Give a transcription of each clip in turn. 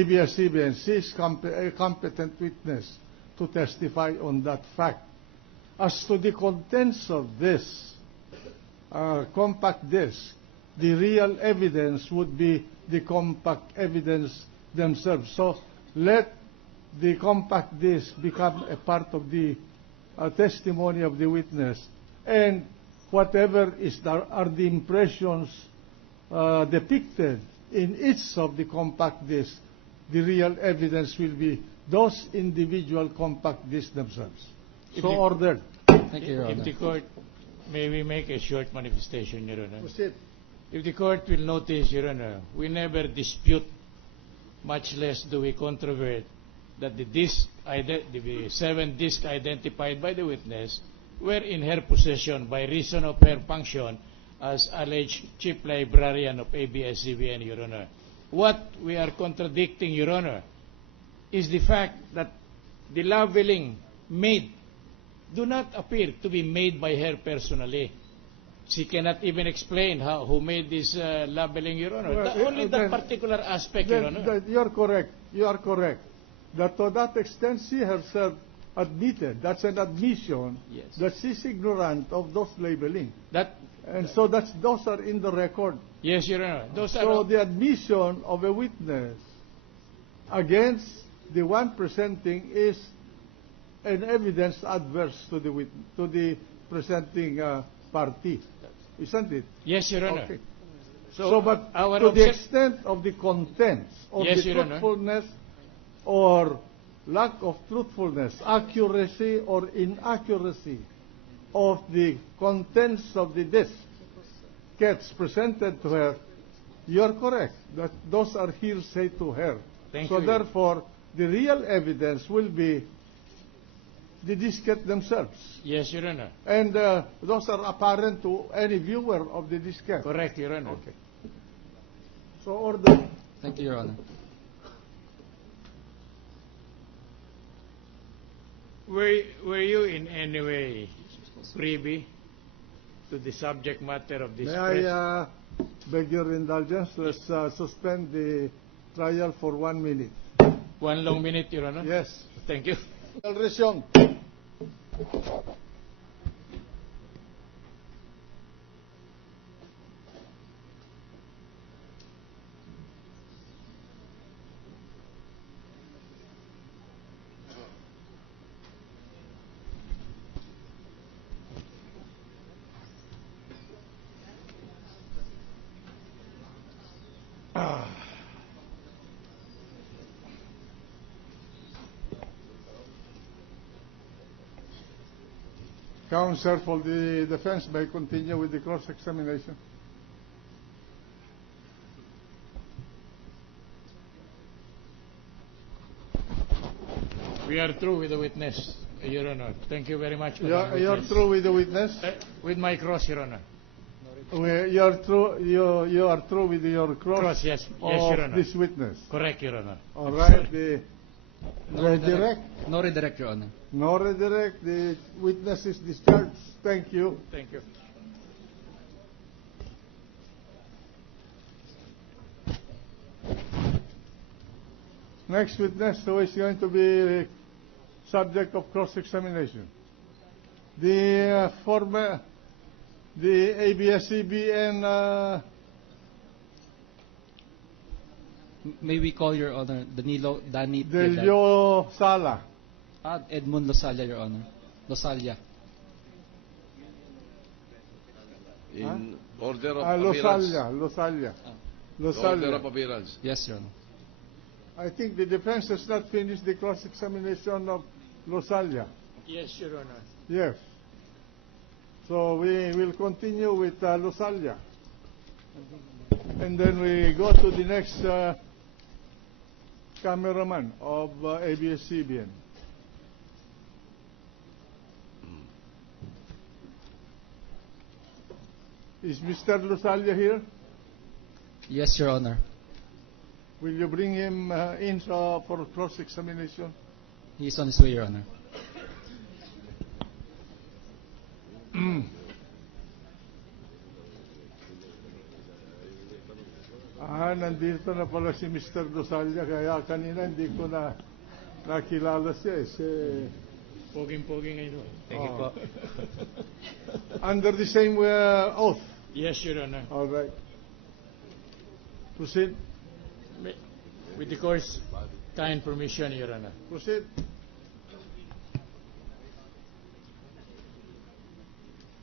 ABS-CBN seeks a competent witness to testify on that fact. As to the contents of this compact disc, the real evidence would be the compact evidence themselves. So let the compact disc become a part of the testimony of the witness, and whatever are the impressions depicted in each of the compact discs, the real evidence will be those individual compact discs themselves. So ordered. Thank you, Your Honor. If the court, may we make a short manifestation, Your Honor? Proceed. If the court will notice, Your Honor, we never dispute, much less do we controvert, that the 7 discs identified by the witness were in her possession by reason of her function as alleged chief librarian of ABS-CBN, Your Honor. What we are contradicting, Your Honor, is the fact that the labeling made do not appear to be made by her personally. She cannot even explain who made this labeling, Your Honor. Well, only that particular aspect, Your Honor. You're correct. You are correct. That to that extent she herself admitted, that's an admission, Yes. that she's ignorant of those labeling. That, And so those are in the record. yes, Your Honor. Those So are the admission of a witness against the one presenting is an evidence adverse to the presenting party, isn't it? yes, Your Honor. Okay. So, but our to the object- extent of the contents, of Yes, the Your Honor. truthfulness or lack of truthfulness, accuracy or inaccuracy of the contents of the disc gets presented to her, you are correct that those are hearsay to her. Thank so you. therefore, the real evidence will be the diskette themselves. Yes, Your Honor. And those are apparent to any viewer of the diskette. Correct, Your Honor. Okay. So order. Thank you, Your Honor. Were you in any way privy to the subject matter of this press? May I beg your indulgence? Let's suspend the trial for 1 minute. 1 long minute, Your Honor? Yes. Thank you. Resume. Counsel for the defense may continue with the cross-examination. We are through with the witness, Your Honor. Thank you very much for the You're witness. through with the witness? With my cross, Your Honor. You are through with your cross, Yes, of Your Honor. this witness. Correct, Your Honor. All right. The redirect, No redirect, Your Honor. no redirect. The witness is discharged. Thank you. Thank you. Next witness who is going to be subject of cross-examination. The ABS-CBN May we call, Your Honor, Danilo Dani Delio Sala. Edmund Losalia, Your Honor. Losalia. In order of appearance. Losalia. Order of Losalia. appearance. Yes, Your Honor. I think the defense has not finished the cross-examination of Losalia. Yes, Your Honor. Yes. So we will continue with Losalia. And then we go to the next cameraman of ABS-CBN. Is Mr. Losalia here? Yes, Your Honor. Will you bring him in for cross-examination? He is on his way, Your Honor. Nandito na pala si Mr. Dosalia, kaya kanina hindi ko na nakilala siya. Poging-poging ngayon. Thank you po. Under the same oath. Yes, Your Honor. All right. Proceed. With the court's kind permission, Your Honor. Proceed.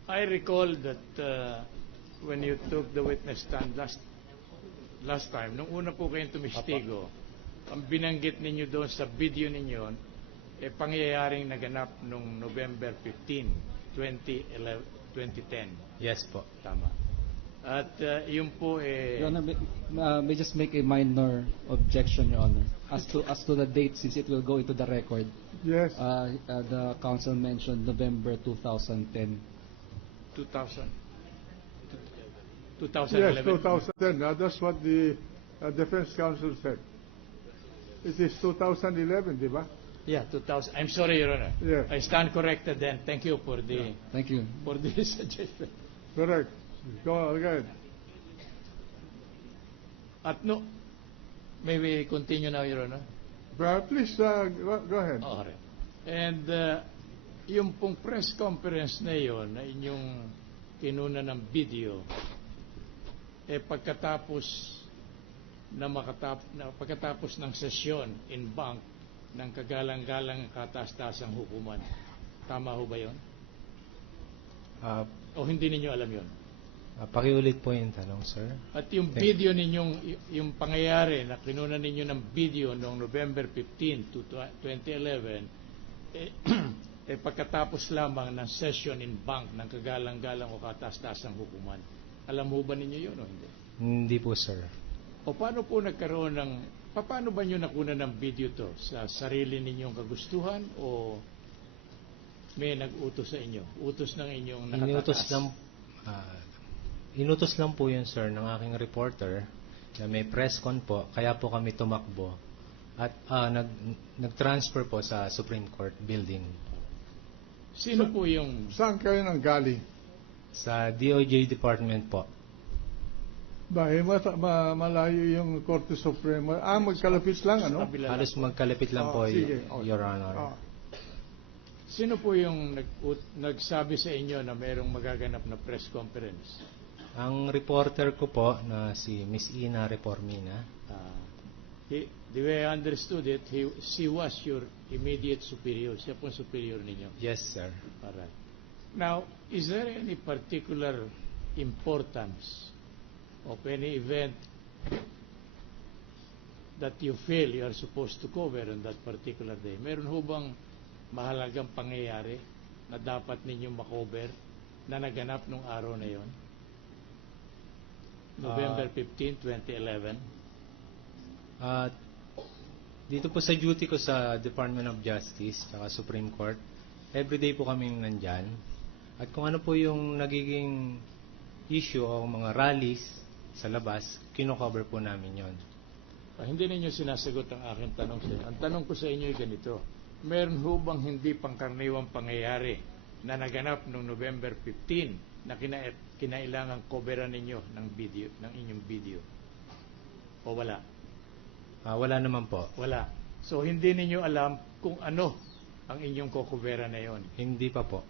I recall that when you took the witness stand last time, nung una po kayong tumistigo, ang binanggit ninyo doon sa video ninyo, pangyayaring naganap nung November 15, 2010. Yes po. Tama. At yun po Your Honor, may just make a minor objection, Your Honor. As to the date, since it will go into the record, Yes. the counsel mentioned November 2010. 2000. Yes, 2011. 2010. That's what the defense counsel said. It is 2011, di ba? Yeah, 2000. I'm sorry, Your Honor. Yes. I stand corrected then. Thank you for the Thank you. suggestion. Correct. Go ahead. At no, may we continue now, Your Honor? Please, go ahead. Okay. And yung pong press conference na yon na inyong kinuna ng video, pagkatapos ng sesyon in bank ng kagalang-galang kataas-taasang hukuman. Tama ho ba yon? O hindi ninyo alam yon? Pakiulit po yung tanong, sir. At yung video ninyong, yung pangyayari na kinuna ninyo ng video noong November 15, 2011, pagkatapos lamang ng session in bank ng kagalang-galang o kataas-taasang hukuman. Alam mo ba ninyo yun o hindi? Hindi po, sir. O paano po nagkaroon paano ba nyo nakuna ng video to? Sa sarili ninyong kagustuhan o may nag-utos sa inyo? Utos ng inyong nakataas? Inutos lang po yun, sir, ng aking reporter na may press con po, kaya po kami tumakbo at nag-transfer po sa Supreme Court building. Sino po yung... Saan kayo nang galing? Sa DOJ Department po. Malayo yung Korte Suprema. Magkalapit lang, ano? kabila Halos magkalapit lang po, sige. Your Honor. Sino po yung nagsabi sa inyo na mayroong magaganap na press conference? Ang reporter ko po na si Miss Ina Reformina. The way I understood it, she was your immediate superior. Siya po ang superior ninyo. Yes, sir. Alright. Now, is there any particular importance of any event that you feel you are supposed to cover on that particular day? Meron ho bang mahalagang pangyayari na dapat ninyong makover na naganap nung araw na yon? November 15, 2011. Dito po sa duty ko sa Department of Justice at Supreme Court, everyday po kaming nandyan. At kung ano po yung nagiging issue o mga rallies sa labas, kino-cover po namin yon. Hindi ninyo sinasagot ang aking tanong sa inyo. Ang tanong ko sa inyo ay ganito. Meron ho bang hindi pangkaraniwang pangyayari na naganap noong November 15 na kinailangang coveran ninyo ng video, ng inyong video? O wala? Wala naman po. Wala. So hindi ninyo alam kung ano ang inyong coveran na yon. Hindi pa po.